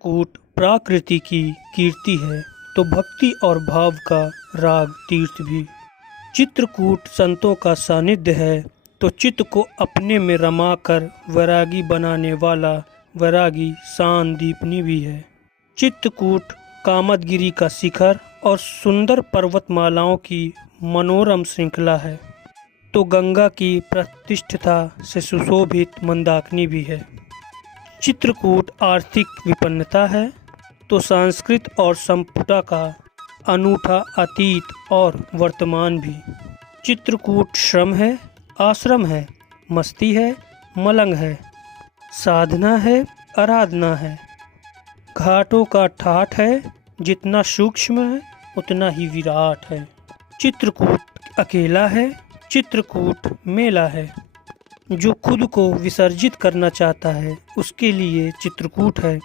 कूट प्राकृति की कीर्ति है तो भक्ति और भाव का राग तीर्थ भी। चित्रकूट संतों का सानिध्य है तो चित्त को अपने में रमाकर वैरागी बनाने वाला वैरागी सांदीपनी भी है। चित्रकूट कामदगिरी का शिखर और सुंदर पर्वतमालाओं की मनोरम श्रृंखला है तो गंगा की प्रतिष्ठता से सुशोभित मंदाकिनी भी है। चित्रकूट आर्थिक विपन्नता है तो संस्कृत और संपुटा का अनूठा अतीत और वर्तमान भी। चित्रकूट श्रम है, आश्रम है, मस्ती है, मलंग है, साधना है, आराधना है। घाटों का ठाठ है, जितना सूक्ष्म है उतना ही विराट है। चित्रकूट अकेला है, चित्रकूट मेला है। जो खुद को विसर्जित करना चाहता है उसके लिए चित्रकूट है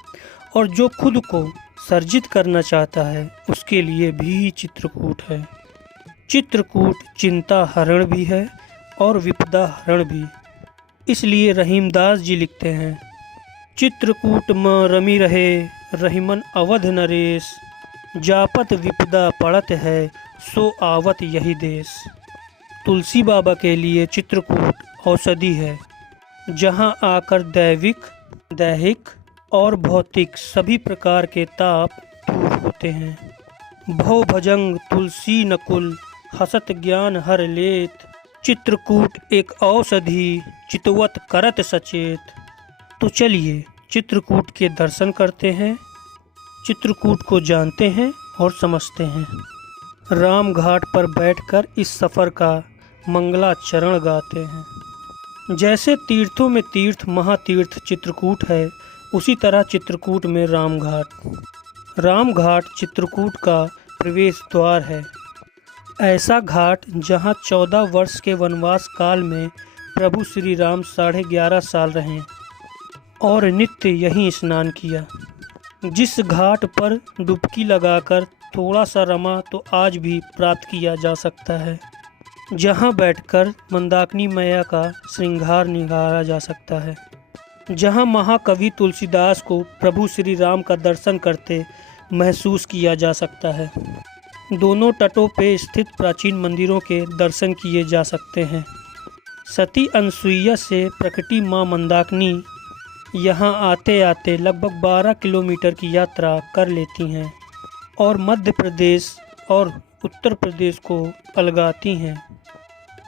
और जो खुद को सर्जित करना चाहता है उसके लिए भी चित्रकूट है। चित्रकूट चिंता हरण भी है और विपदा हरण भी। इसलिए रहीमदास जी लिखते हैं, चित्रकूट म रमी रहे रहीमन अवध नरेश, जापत विपदा पड़त है सो आवत यही देश। तुलसी बाबा के लिए चित्रकूट औषधि है, जहां आकर दैहिक और भौतिक सभी प्रकार के ताप दूर होते हैं। भव भजंग तुलसी नकुल हसत ज्ञान हर लेत, चित्रकूट एक औषधि चितवत करत सचेत। तो चलिए चित्रकूट के दर्शन करते हैं, चित्रकूट को जानते हैं और समझते हैं। राम घाट पर बैठकर इस सफ़र का मंगलाचरण गाते हैं। जैसे तीर्थों में तीर्थ महातीर्थ चित्रकूट है, उसी तरह चित्रकूट में राम घाट चित्रकूट का प्रवेश द्वार है। ऐसा घाट जहाँ 14 वर्ष के वनवास काल में प्रभु श्री राम 11.5 साल रहे और नित्य यहीं स्नान किया। जिस घाट पर डुबकी लगाकर थोड़ा सा रमा तो आज भी प्राप्त किया जा सकता है, जहाँ बैठकर मंदाकिनी मैया का श्रृंगार निहारा जा सकता है, जहाँ महाकवि तुलसीदास को प्रभु श्री राम का दर्शन करते महसूस किया जा सकता है। दोनों तटों पे स्थित प्राचीन मंदिरों के दर्शन किए जा सकते हैं। सती अनसुईया से प्रकटी माँ मंदाकिनी यहाँ आते आते लगभग 12 किलोमीटर की यात्रा कर लेती हैं और मध्य प्रदेश और उत्तर प्रदेश को अलगाती हैं।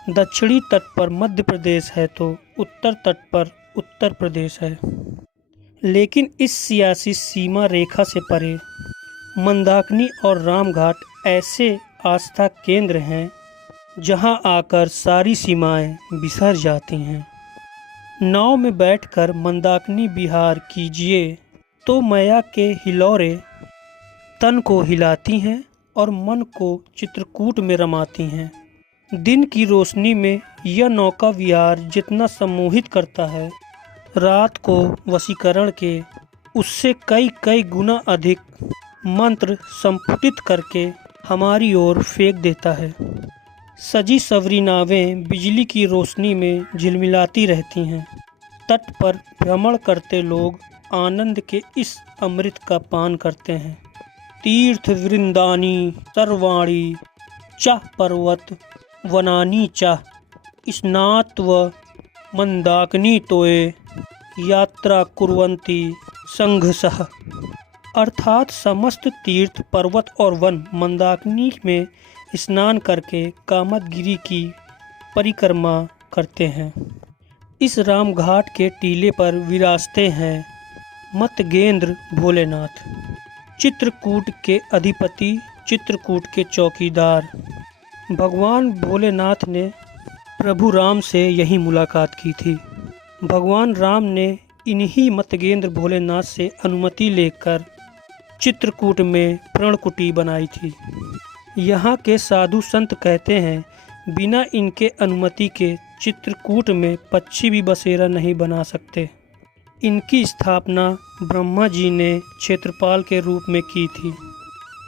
दक्षिणी तट पर मध्य प्रदेश है तो उत्तर तट पर उत्तर प्रदेश है। लेकिन इस सियासी सीमा रेखा से परे मंदाकिनी और रामघाट ऐसे आस्था केंद्र हैं जहां आकर सारी सीमाएं बिसर जाती हैं। नाव में बैठकर मंदाकिनी विहार कीजिए तो मैया के हिलौरे तन को हिलाती हैं और मन को चित्रकूट में रमाती हैं। दिन की रोशनी में यह नौका विहार जितना सम्मोहित करता है, रात को वशीकरण के उससे कई गुना अधिक मंत्र संपुटित करके हमारी ओर फेंक देता है। सजी सवरी नावें बिजली की रोशनी में झिलमिलाती रहती हैं। तट पर भ्रमण करते लोग आनंद के इस अमृत का पान करते हैं। तीर्थ वृंदानी सर्वाणी चाह पर्वत वनानी चाह, स्नात्व मंदाकिनी तोये यात्रा कुर्वन्ति संघसः। अर्थात समस्त तीर्थ पर्वत और वन मंदाकिनी में स्नान करके कामदगिरी की परिक्रमा करते हैं। इस रामघाट के टीले पर विराजते हैं मतगेंद्र भोलेनाथ, चित्रकूट के अधिपति, चित्रकूट के चौकीदार। भगवान भोलेनाथ ने प्रभु राम से यही मुलाकात की थी। भगवान राम ने इन्हीं मतगेंद्र भोलेनाथ से अनुमति लेकर चित्रकूट में प्रणकुटी बनाई थी। यहाँ के साधु संत कहते हैं, बिना इनके अनुमति के चित्रकूट में पक्षी भी बसेरा नहीं बना सकते। इनकी स्थापना ब्रह्मा जी ने क्षेत्रपाल के रूप में की थी।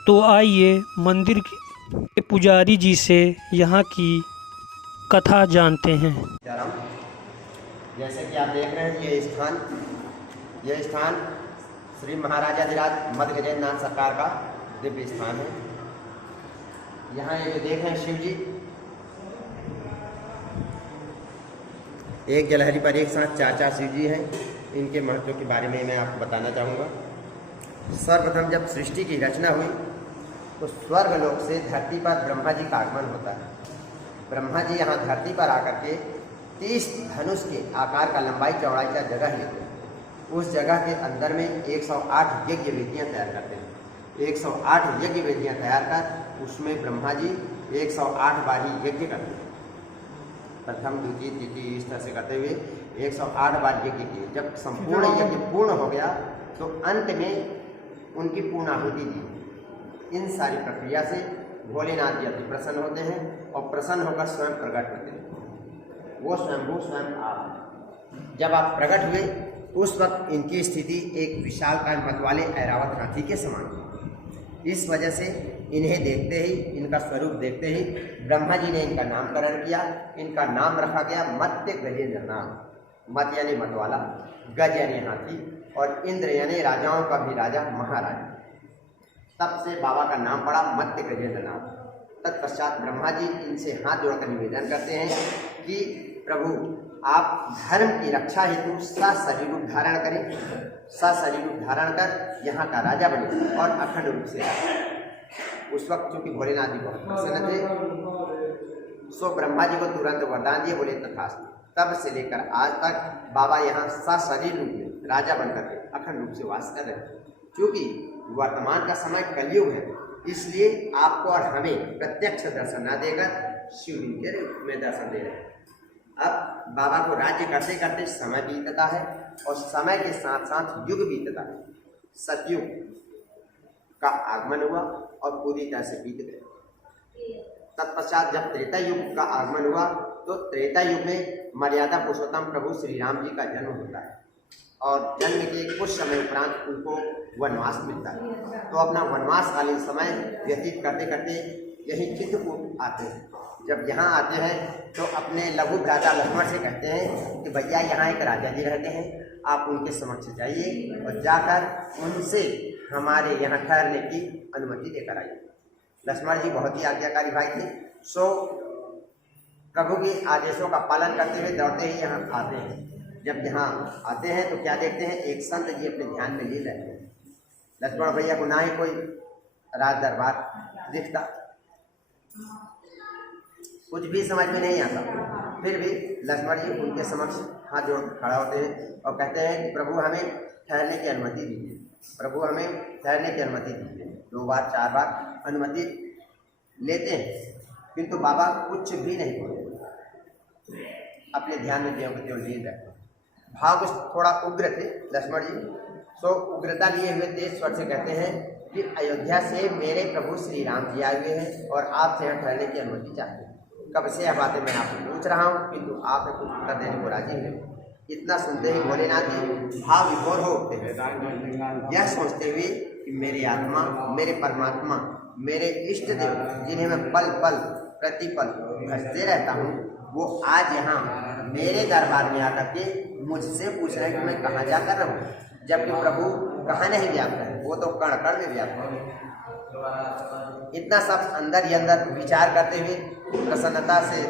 तो आइए मंदिर के पुजारी जी से यहाँ की कथा जानते हैं। जैसे कि आप देख रहे हैं, ये स्थान श्री महाराजाधिराज मध्य गजेंद्रनाथ सरकार का दिव्य स्थान है। यहाँ ये जो देख रहे हैं शिव जी, एक जलहरी पर एक साथ चार शिव जी हैं। इनके महत्व के बारे में मैं आपको बताना चाहूँगा। सर्वप्रथम जब सृष्टि की रचना हुई तो स्वर्ग लोक से धरती पर ब्रह्मा जी का आगमन होता है। ब्रह्मा जी यहाँ धरती पर आकर के 30 धनुष के आकार का लंबाई चौड़ाई का जगह लेते हैं। उस जगह के अंदर में 108 यज्ञ वेदियाँ तैयार करते हैं। 108 यज्ञ वेदियाँ तैयार कर उसमें ब्रह्मा जी 108 बार ही यज्ञ करते हैं। प्रथम द्वितीय तृतीय इस तरह से करते हुए 108 बार यज्ञ किए। जब संपूर्ण यज्ञ पूर्ण हो गया तो अंत में उनकी पूर्णाहुति दी। इन सारी प्रक्रिया से भोलेनाथ जी अति प्रसन्न होते हैं और प्रसन्न होकर स्वयं प्रकट होते हैं। वो स्वयं आप जब आप प्रकट हुए उस वक्त इनकी स्थिति एक विशालकाय मत वाले ऐरावत हाथी के समान थी। इस वजह से इन्हें देखते ही, इनका स्वरूप देखते ही ब्रह्मा जी ने इनका नामकरण किया। इनका नाम रखा गया मत्स्य गजेंद्रनाथ। मत यानी मत वाला, गज यानी हाथी और इंद्र यानी राजाओं का भी राजा, महाराजा। तब से बाबा का नाम पड़ा मत्स्य गजेंद्रनाथ। तत्पश्चात ब्रह्मा जी इनसे हाथ जोड़कर निवेदन करते हैं कि प्रभु आप धर्म की रक्षा हेतु सशरीर रूप धारण करें, सशरीर रूप धारण कर यहाँ का राजा बने और अखंड रूप से। उस वक्त चूंकि भोलेनाथ जी बहुत प्रसन्न थे सो ब्रह्मा जी को तुरंत वरदान दिए, बोले तथास्तु। तब से लेकर आज तक बाबा यहाँ सशरीर रूप में राजा बनकर के अखंड रूप से वास कर रहे हैं। क्योंकि वर्तमान का समय कलयुग है, इसलिए आपको और हमें प्रत्यक्ष दर्शन न देकर शिवलिंग के रूप में दर्शन दे रहे हैं। अब बाबा को राज्य करते करते समय बीतता है और समय के साथ साथ युग बीतता है। सतयुग का आगमन हुआ और पूरी तरह से बीत गया। तत्पश्चात जब त्रेता युग का आगमन हुआ तो त्रेता युग में मर्यादा पुरुषोत्तम प्रभु श्री राम जी का जन्म होता है और जन्म के कुछ समय उपरांत उनको वनवास मिलता है। तो अपना वनवासकालीन समय व्यतीत करते करते यही चित्रकूट आते हैं। जब यहाँ आते हैं तो अपने लघु भ्राता लक्ष्मण से कहते हैं कि भैया यहाँ एक राजा जी रहते हैं, आप उनके समक्ष जाइए और जाकर उनसे हमारे यहाँ ठहरने की अनुमति लेकर आइए। लक्ष्मण जी बहुत ही आज्ञाकारी भाई थे, सो प्रभु के आदेशों का पालन करते हुए दौड़ते ही यहाँ आते हैं। जब यहाँ आते हैं तो क्या देखते हैं, एक संत जी अपने ध्यान में लीन रहते हैं। लक्ष्मण भैया को ना ही कोई राज दरबार दिखता, कुछ भी समझ में नहीं आता। फिर भी लक्ष्मण जी उनके समक्ष हाथ जोड़ खड़ा होते हैं और कहते हैं कि प्रभु हमें ठहरने की अनुमति दीजिए, प्रभु हमें ठहरने की अनुमति दीजिए। 2 बार 4 बार अनुमति लेते हैं किंतु बाबा कुछ भी नहीं बोलते, अपने ध्यान में ज्यों के त्यों लीन रहते। भाव थोड़ा उग्र थे लक्ष्मण जी, सो उग्रता लिए हुए तेज स्वर से कहते हैं कि अयोध्या से मेरे प्रभु श्री राम जी आए हुए हैं और आपसे यहाँ ठहरने की अनुमति चाहते हैं। कब से यह बातें मैं आपसे पूछ रहा हूँ किंतु आप कुछ उत्तर देने को राजी हैं। इतना सुनते ही भोलेनाथ जी भाव विभोर हो उठते हैं, यह सोचते हुए कि मेरी आत्मा, मेरे परमात्मा, मेरे इष्ट देव जिन्हें मैं पल पल प्रतिपल भजते रहता हूँ, वो आज यहाँ मेरे दरबार में आकर के मुझसे पूछ रहे हैं कि मैं कहाँ जा कर रहा हूँ, जबकि प्रभु कहाँ नहीं व्याप्त है, वो तो कण कण में व्याप्त है। इतना सब अंदर ही अंदर विचार करते हुए प्रसन्नता से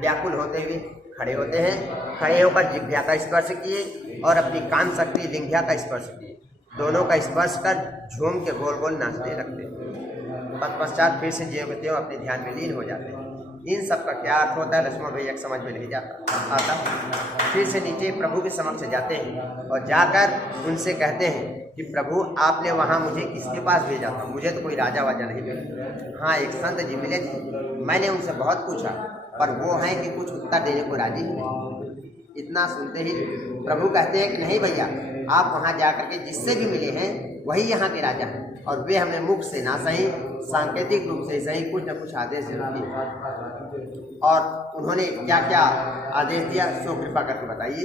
व्याकुल होते हुए खड़े होते हैं। खड़े होकर जिह्वा का स्पर्श किए और अपनी कान शक्ति लिंघ्या का स्पर्श किए, दोनों का स्पर्श कर झूम के गोल गोल नाचने लगते हैं। तत्पश्चात फिर से ज्यों के त्यों अपने ध्यान में लीन हो जाते हैं। इन सब का क्या अर्थ होता है लक्ष्मण भैया समझ में नहीं आता। फिर से नीचे प्रभु के समक्ष जाते हैं और जाकर उनसे कहते हैं कि प्रभु आपने वहाँ मुझे किसके पास भेजा था, मुझे तो कोई राजा वाजा नहीं मिला। हाँ, एक संत जी मिले थे, मैंने उनसे बहुत पूछा पर वो हैं कि कुछ उत्तर देने को राजी नहीं। इतना सुनते ही प्रभु कहते हैं कि नहीं भैया, आप वहाँ जा करके जिससे भी मिले हैं वही यहाँ के राजा हैं और वे हमें मुख से ना सही सांकेतिक रूप से सही कुछ न कुछ आदेश जरूर दिए। और उन्होंने क्या क्या आदेश दिया सो कृपा करके बताइए।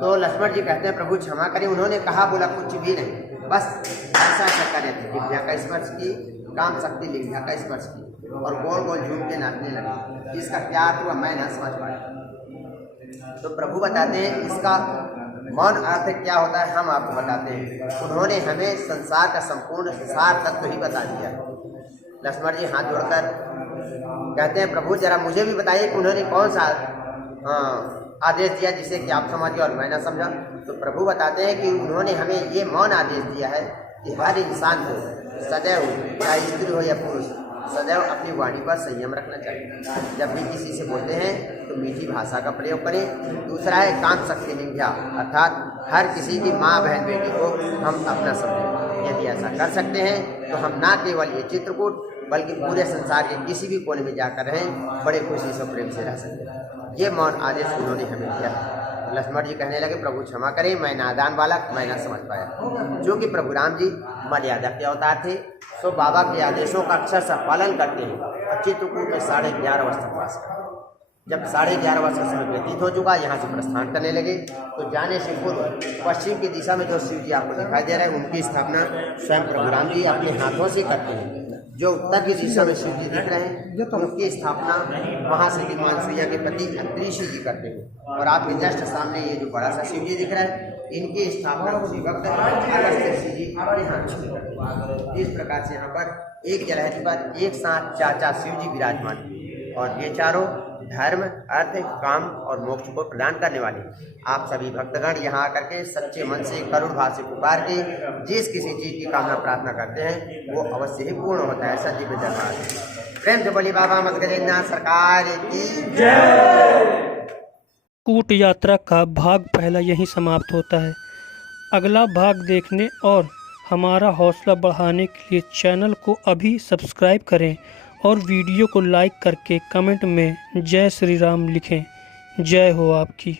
तो लक्ष्मण जी कहते हैं प्रभु क्षमा करें, उन्होंने कहा बोला कुछ भी नहीं, बस ऐसा ऐसा करे थे। जिह्वा का स्पर्श की, काम शक्ति लिंघ्या का स्पर्श की और गोल गोल झूम के नाचने लगे। इसका क्या अर्थ हुआ मैं ना समझ पाया। तो प्रभु बताते हैं इसका मौन अर्थ क्या होता है हम आपको बताते हैं। उन्होंने हमें संसार का संपूर्ण सार तत्व ही बता दिया। लक्ष्मण जी हाथ जोड़कर कहते हैं, प्रभु जरा मुझे भी बताइए कि उन्होंने कौन सा आदेश दिया जिसे कि आप समझे और मैं ना समझा। तो प्रभु बताते हैं कि उन्होंने हमें ये मौन आदेश दिया है कि हर इंसान को सदैव, चाहे स्त्री हो या पुरुष, सदैव अपनी वाणी पर संयम रखना चाहिए। जब भी किसी से बोलते हैं तो मीठी भाषा का प्रयोग करें। दूसरा है काम शक्ति निंदा, अर्थात हर किसी की माँ बहन बेटी को हम अपना समझें। यदि ऐसा कर सकते हैं तो हम ना केवल ये चित्रकूट बल्कि पूरे संसार के किसी भी कोने में जाकर रहें, बड़े खुशी से प्रेम से रह सकते हैं। ये मौन आदेश उन्होंने हमें दिया। लक्ष्मण जी कहने लगे, प्रभु क्षमा करें, मैं नादान बालक, मैं ना समझ पाया। जो कि प्रभु राम जी मर्यादा के अवतार थे, सो बाबा के आदेशों का अक्षरशः पालन करते हैं और चित्रकूट में 11.5 वर्ष तक वास करते। जब 11.5 वर्ष का समय व्यतीत हो चुका, यहाँ से प्रस्थान करने लगे, तो जाने से पूर्व पश्चिम की दिशा में जो शिव जी आपको दिखाई दे रहे हैं, उनकी स्थापना स्वयं प्रभु राम जी अपने हाथों से करते हैं। जो उत्तर की दिशा में शिव जी दिख रहे हैं, उनकी स्थापना महासिद्धि मानसूया के पति अत्रिषि जी करते हैं। और आपके जस्ट सामने ये जो बड़ा सा शिव जी दिख रहा है, इनकी स्थापना उसी वक्त अगस्त्य जी अपने हाथ से करते हैं। इस प्रकार से यहाँ पर एक जलहरी पर एक साथ चाचा शिव जी विराजमान हैं और ये चारों धर्म, अर्थ, काम और मोक्ष को प्रदान करने वाले। आप सभी भक्तगण यहाँ आकर के सच्चे मन से करुण भाव से पुकार के जिस किसी चीज की कामना प्रार्थना करते हैं वो अवश्य ही पूर्ण होता है। ऐसा दिव्य दरबार। प्रेम से बोली बाबा मत गजेंद्रनाथ सरकार की जय। कूट यात्रा का भाग पहला यहीं समाप्त होता है। अगला भाग देखने और हमारा हौसला बढ़ाने के लिए चैनल को अभी सब्सक्राइब करें और वीडियो को लाइक करके कमेंट में जय श्री राम लिखें। जय हो आपकी।